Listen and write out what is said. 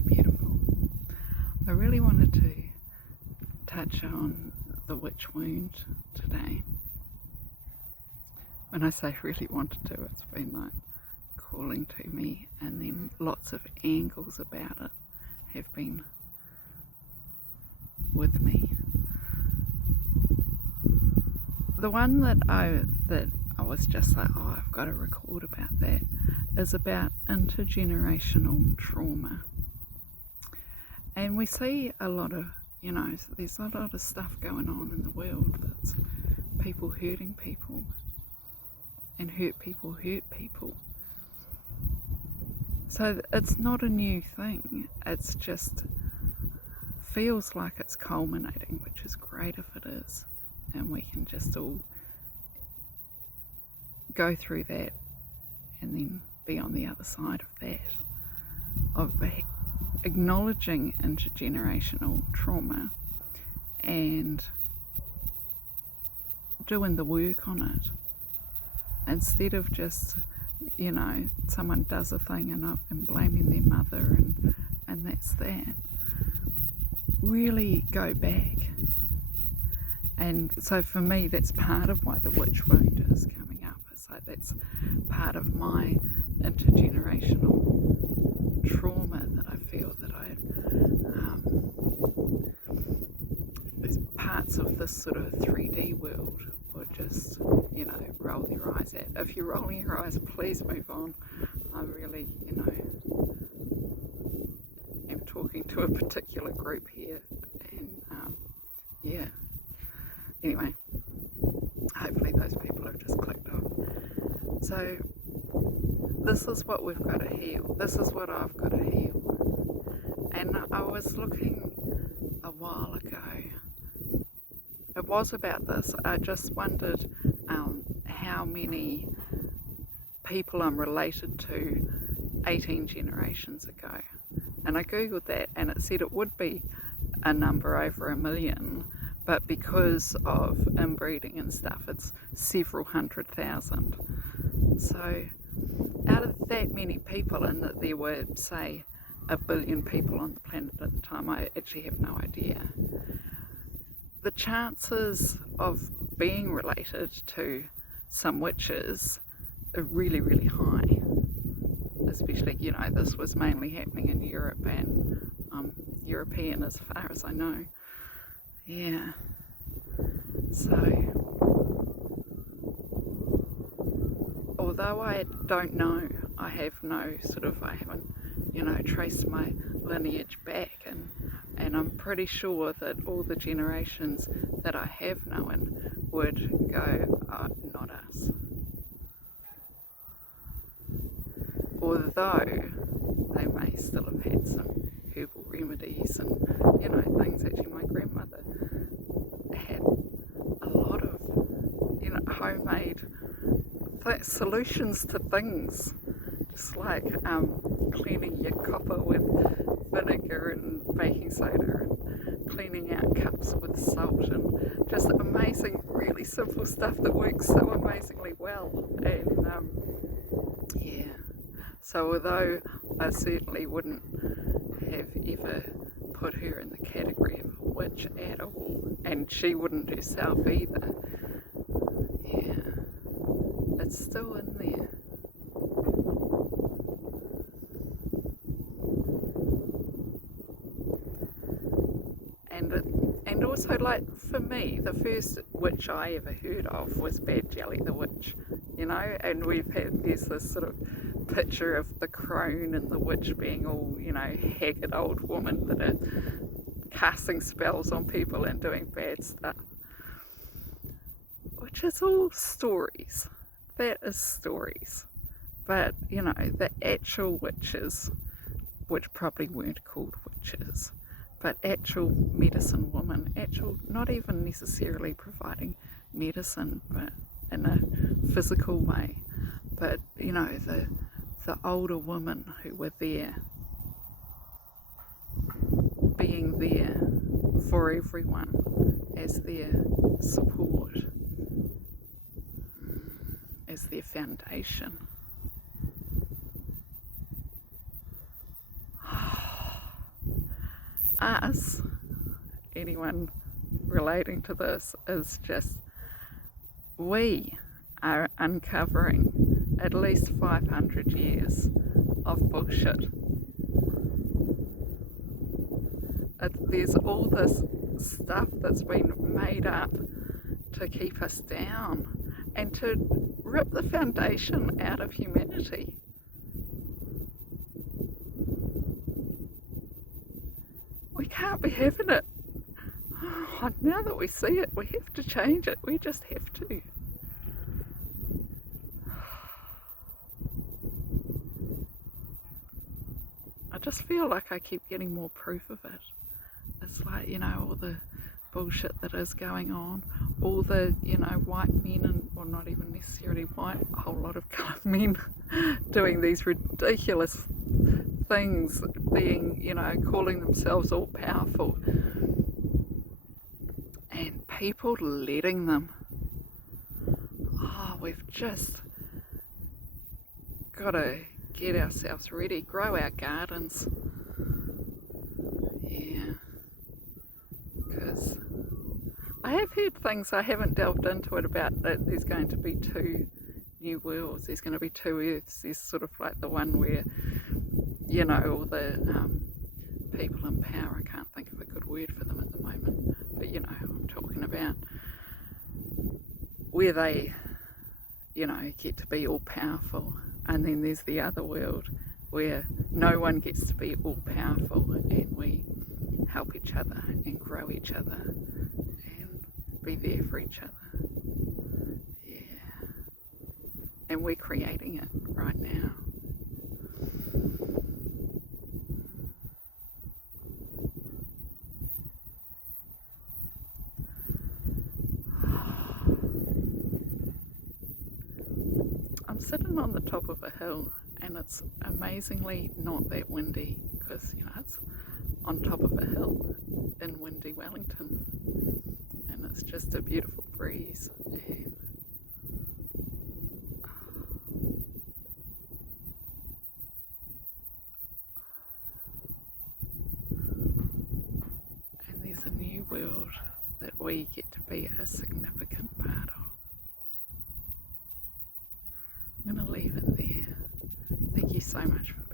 beautiful. I really wanted to touch on the witch wound today. When I say really wanted to, it's been like calling to me, and then lots of angles about it have been with me. The one that I was just like, oh, I've got to record about that, is about intergenerational trauma. And we see a lot of, there's a lot of stuff going on in the world that's people hurting people, and hurt people. So it's not a new thing, it's just feels like it's culminating, which is great if it is, and we can just all go through that and then be on the other side of that, of acknowledging intergenerational trauma and doing the work on it, instead of just, someone does a thing and blaming their mother and that's that. Really go back. And so for me, that's part of why the witch wound is coming up. It's like that's part of my intergenerational trauma that I feel that there's parts of this sort of 3D world would just, roll their eyes at. If you're rolling your eyes, please move on. I really, am talking to a particular group here, and anyway, hopefully those people have just clicked off. So this is what we've got to heal. This is what I've got to heal. And I was looking a while ago. It was about this. I just wondered how many people I'm related to 18 generations ago. And I googled that, and it said it would be a number over 1 million, but because of inbreeding and stuff, it's several 100,000. So out of that many people, and that there were, say, 1 billion people on the planet at the time, I actually have no idea. The chances of being related to some witches are really, really high. Especially, this was mainly happening in Europe, and European as far as I know. Yeah. So, although I don't know, I haven't, traced my lineage back, and I'm pretty sure that all the generations that I have known would go, oh, not us. Although they may still have had some herbal remedies and, things. Actually, my grandmother had a lot of, homemade solutions to things, just like cleaning your copper with vinegar and baking soda, and cleaning out cups with salt, and just amazing, really simple stuff that works so amazingly well. And so although I certainly wouldn't have ever put her in the category of a witch at all, and she wouldn't herself either, it's still in there. And also, like, for me, the first witch I ever heard of was Bad Jelly the Witch, and there's this sort of picture of the crone and the witch being all, haggard old women that are casting spells on people and doing bad stuff. Which is all stories. That is stories. But, the actual witches, which probably weren't called witches, but actual medicine women, not even necessarily providing medicine, but in a physical way, but, the older women who were there, being there for everyone as their support, as their foundation. us, anyone relating to this, is just, we are uncovering at least 500 years of bullshit. There's all this stuff that's been made up to keep us down and to rip the foundation out of humanity. We can't be having it. Oh, now that we see it, we have to change it. We just have to. I just feel like I keep getting more proof of it. It's like, all the bullshit that is going on, all the, white men, and, well, not even necessarily white, a whole lot of coloured men doing these ridiculous things, being, calling themselves all powerful, and people letting them. Oh, we've just got to get ourselves ready, grow our gardens. Yeah, because I have heard things, I haven't delved into it, about that there's going to be 2 new worlds. There's going to be 2 Earths. There's sort of like the one where, all the people in power, I can't think of a good word for them at the moment, but who I'm talking about, where they, get to be all powerful. And then there's the other world where no one gets to be all powerful, and we help each other and grow each other and be there for each other. Yeah. And we're creating it right now. I'm sitting on the top of a hill, and it's amazingly not that windy, because it's on top of a hill in windy Wellington, and it's just a beautiful breeze. And there's a new world that we get to be a significant part of. I'm going to leave it there. Thank you so much for